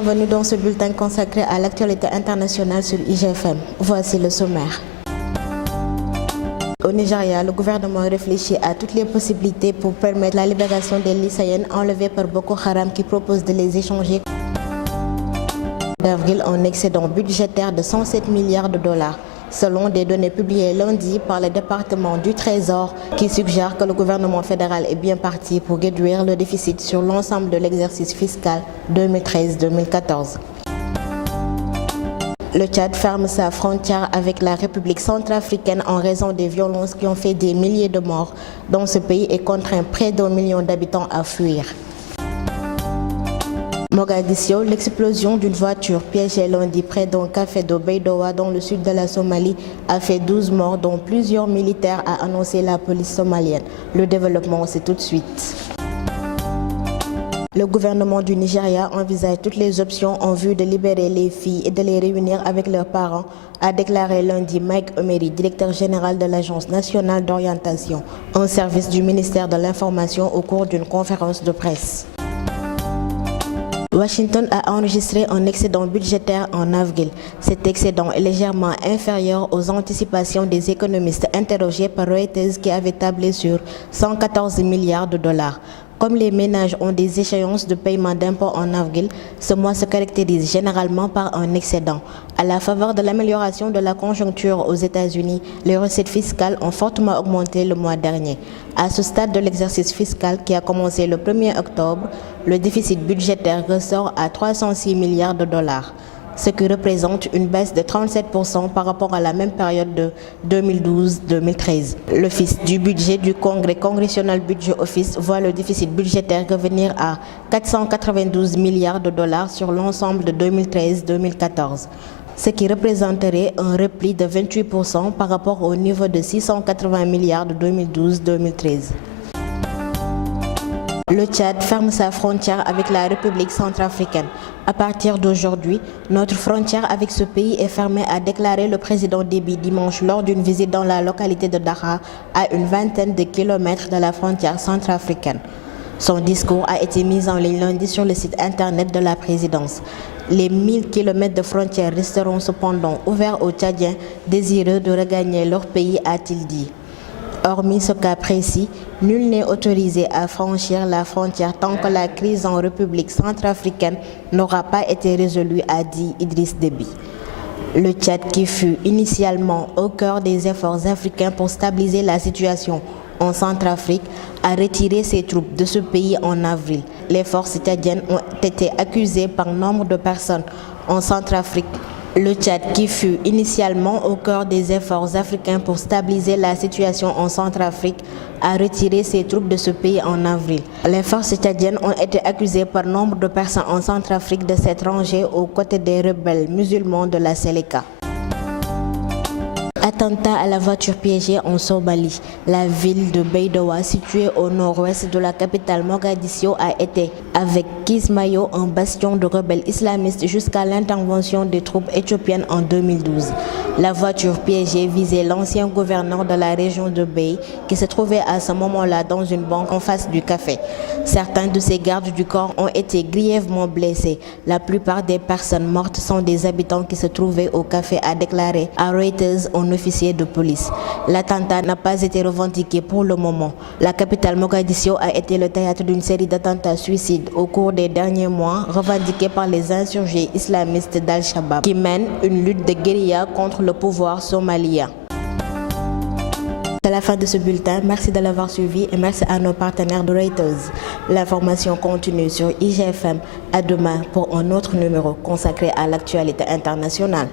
Bienvenue dans ce bulletin consacré à l'actualité internationale sur IGFM. Voici le sommaire. Au Nigeria, le gouvernement réfléchit à toutes les possibilités pour permettre la libération des lycéennes enlevées par Boko Haram qui propose de les échanger d'avril en excédent budgétaire de 107 milliards de dollars. Selon des données publiées lundi par le département du Trésor qui suggère que le gouvernement fédéral est bien parti pour réduire le déficit sur l'ensemble de l'exercice fiscal 2013-2014. Le Tchad ferme sa frontière avec la République centrafricaine en raison des violences qui ont fait des milliers de morts dans ce pays et contraint près d'1 million d'habitants à fuir. Mogadiscio, l'explosion d'une voiture piégée lundi près d'un café de Baidoa dans le sud de la Somalie a fait 12 morts dont plusieurs militaires, a annoncé la police somalienne. Le développement, c'est tout de suite. Le gouvernement du Nigeria envisage toutes les options en vue de libérer les filles et de les réunir avec leurs parents, a déclaré lundi Mike Omeri, directeur général de l'Agence nationale d'orientation, un service du ministère de l'Information au cours d'une conférence de presse. Washington a enregistré un excédent budgétaire en avril. Cet excédent est légèrement inférieur aux anticipations des économistes interrogés par Reuters qui avaient tablé sur 114 milliards de dollars. Comme les ménages ont des échéances de paiement d'impôts en avril, ce mois se caractérise généralement par un excédent. À la faveur de l'amélioration de la conjoncture aux États-Unis, les recettes fiscales ont fortement augmenté le mois dernier. À ce stade de l'exercice fiscal qui a commencé le 1er octobre, le déficit budgétaire ressort à 306 milliards de dollars, ce qui représente une baisse de 37% par rapport à la même période de 2012-2013. L'Office du budget du Congrès, Congressional Budget Office, voit le déficit budgétaire revenir à 492 milliards de dollars sur l'ensemble de 2013-2014, ce qui représenterait un repli de 28% par rapport au niveau de 680 milliards de 2012-2013. Le Tchad ferme sa frontière avec la République centrafricaine. À partir d'aujourd'hui, notre frontière avec ce pays est fermée, a déclaré le président Déby dimanche lors d'une visite dans la localité de Dakar, à une vingtaine de kilomètres de la frontière centrafricaine. Son discours a été mis en ligne lundi sur le site internet de la présidence. Les 1000 km de frontières resteront cependant ouverts aux Tchadiens désireux de regagner leur pays, a-t-il dit. Hormis ce cas précis, nul n'est autorisé à franchir la frontière tant que la crise en République centrafricaine n'aura pas été résolue, a dit Idriss Déby. Le Tchad, qui fut initialement au cœur des efforts africains pour stabiliser la situation en Centrafrique, a retiré ses troupes de ce pays en avril. Les forces tchadiennes ont été accusées par nombre de personnes en Centrafrique. Le Tchad, qui fut initialement au cœur des efforts africains pour stabiliser la situation en Centrafrique, a retiré ses troupes de ce pays en avril. Les forces tchadiennes ont été accusées par nombre de personnes en Centrafrique de s'être rangées aux côtés des rebelles musulmans de la Seleka. Attentat à la voiture piégée en Somalie. La ville de Baidoa, située au nord-ouest de la capitale Mogadiscio, a été, avec Kismayo, un bastion de rebelles islamistes jusqu'à l'intervention des troupes éthiopiennes en 2012. La voiture piégée visait l'ancien gouverneur de la région de Bay, qui se trouvait à ce moment-là dans une banque en face du café. Certains de ses gardes du corps ont été grièvement blessés. La plupart des personnes mortes sont des habitants qui se trouvaient au café, a déclaré à Reuters un officier de police. L'attentat n'a pas été revendiqué pour le moment. La capitale Mogadiscio a été le théâtre d'une série d'attentats suicides au cours des derniers mois, revendiqués par les insurgés islamistes d'Al-Shabaab, qui mènent une lutte de guérilla contre le pouvoir somalien. C'est la fin de ce bulletin. Merci de l'avoir suivi et merci à nos partenaires de Reuters. L'information continue sur IGFM. À demain pour un autre numéro consacré à l'actualité internationale.